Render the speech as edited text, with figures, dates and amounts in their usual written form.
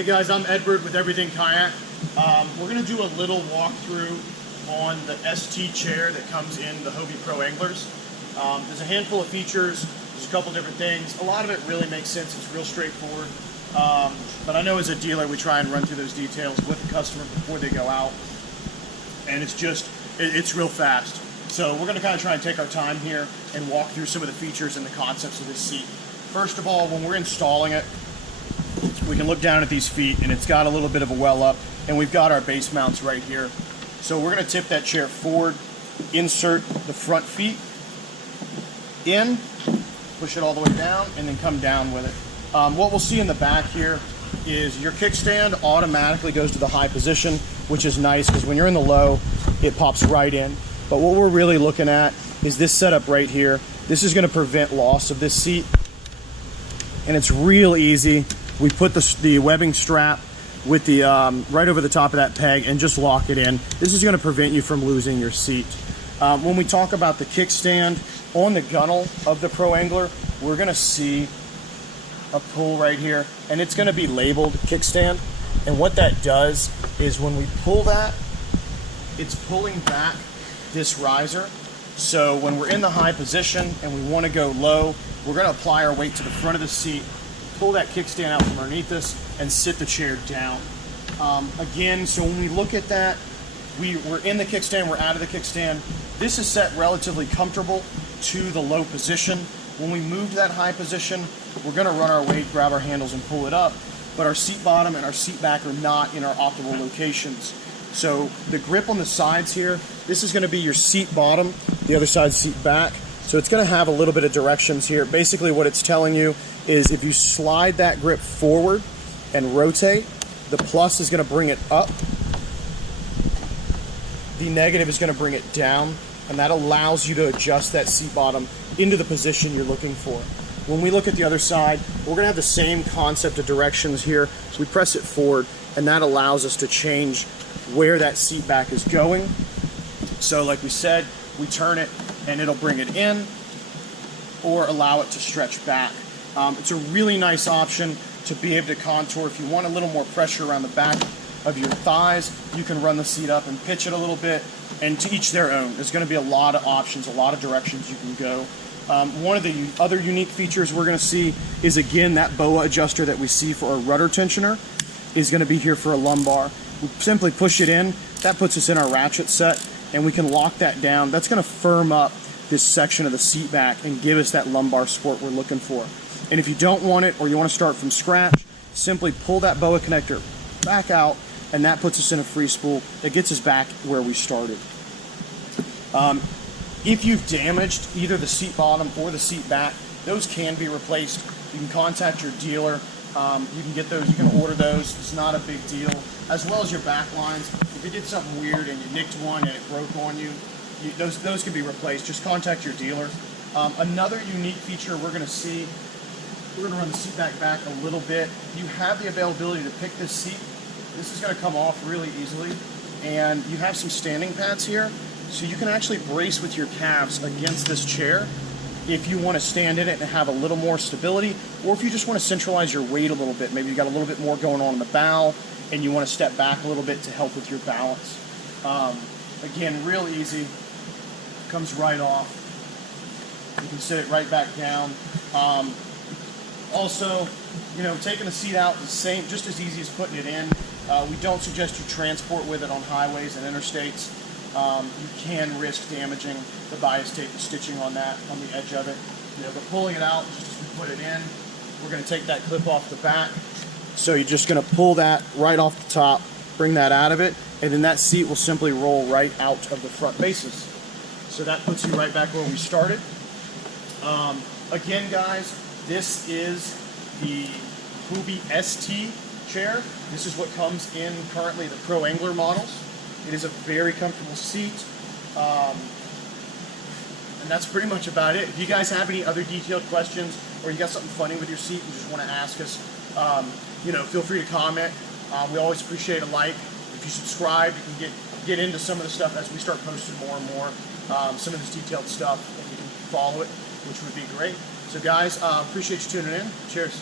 Hey guys, I'm Edward with Everything Kayak. We're going to do a little walkthrough on the ST chair that comes in the Hobie Pro Anglers. There's a handful of features, there's a couple different things. A lot of it really makes sense, it's real straightforward. But I know as a dealer we try and run through those details with the customer before they go out. And it's real fast. So we're going to kind of try and take our time here and walk through some of the features and the concepts of this seat. First of all, when we're installing it, we can look down at these feet and it's got a little bit of a well up, and we've got our base mounts right here. So we're going to tip that chair forward, insert the front feet in, push it all the way down, and then come down with it. What we'll see in the back here is your kickstand automatically goes to the high position, which is nice because when you're in the low, it pops right in. But what we're really looking at is this setup right here. This is going to prevent loss of this seat, and it's real easy. We put the webbing strap with the right over the top of that peg and just lock it in. This is going to prevent you from losing your seat. When we talk about the kickstand on the gunnel of the Pro Angler, we're going to see a pull right here, and it's going to be labeled kickstand. And what that does is when we pull that, it's pulling back this riser. So when we're in the high position and we want to go low, we're going to apply our weight to the front of the seat, pull that kickstand out from underneath us, and sit the chair down. Again, so when we look at that, we're in the kickstand, we're out of the kickstand. This is set relatively comfortable to the low position. When we move to that high position, we're going to run our weight, grab our handles, and pull it up, but our seat bottom and our seat back are not in our optimal locations. So the grip on the sides here, this is going to be your seat bottom, the other side's seat back. So it's going to have a little bit of directions here. Basically what it's telling you is if you slide that grip forward and rotate, the plus is going to bring it up, the negative is going to bring it down, and that allows you to adjust that seat bottom into the position you're looking for. When we look at the other side, we're going to have the same concept of directions here. We press it forward, and that allows us to change where that seat back is going. So like we said, we turn it and it'll bring it in or allow it to stretch back. It's a really nice option to be able to contour. If you want a little more pressure around the back of your thighs, you can run the seat up and pitch it a little bit, and to each their own. There's going to be a lot of options, a lot of directions you can go. One of the other unique features we're going to see is, again, that BOA adjuster that we see for a rudder tensioner is going to be here for a lumbar. We simply push it in, that puts us in our ratchet set, and we can lock that down. That's going to firm up this section of the seat back and give us that lumbar support we're looking for. And if you don't want it, or you want to start from scratch, simply pull that BOA connector back out, and that puts us in a free spool that gets us back where we started. If you've damaged either the seat bottom or the seat back, those can be replaced. You can contact your dealer. You can get those, you can order those. It's not a big deal. As well as your back lines. If you did something weird and you nicked one and it broke on you, those can be replaced. Just contact your dealer. Another unique feature we're going to see, we're going to run the seat back a little bit. You have the availability to pick this seat. This is going to come off really easily. And you have some standing pads here, so you can actually brace with your calves against this chair if you want to stand in it and have a little more stability, or if you just want to centralize your weight a little bit. Maybe you got a little bit more going on in the bow and you want to step back a little bit to help with your balance. Again, real easy, comes right off. You can sit it right back down. Also, you know, taking the seat out is the same, just as easy as putting it in. We don't suggest you transport with it on highways and interstates. You can risk damaging the bias tape and stitching on that, on the edge of it. You know, but pulling it out, just as we put it in, we're going to take that clip off the back. So you're just going to pull that right off the top, bring that out of it, and then that seat will simply roll right out of the front bases. So that puts you right back where we started. Again, guys, this is the Hobie ST chair. This is what comes in currently the Pro Angler models. It is a very comfortable seat, and that's pretty much about it. If you guys have any other detailed questions, or you got something funny with your seat and just want to ask us, you know, feel free to comment. We always appreciate a like. If you subscribe, you can get into some of the stuff as we start posting more and more, some of this detailed stuff, and you can follow it, which would be great. So guys, appreciate you tuning in. Cheers.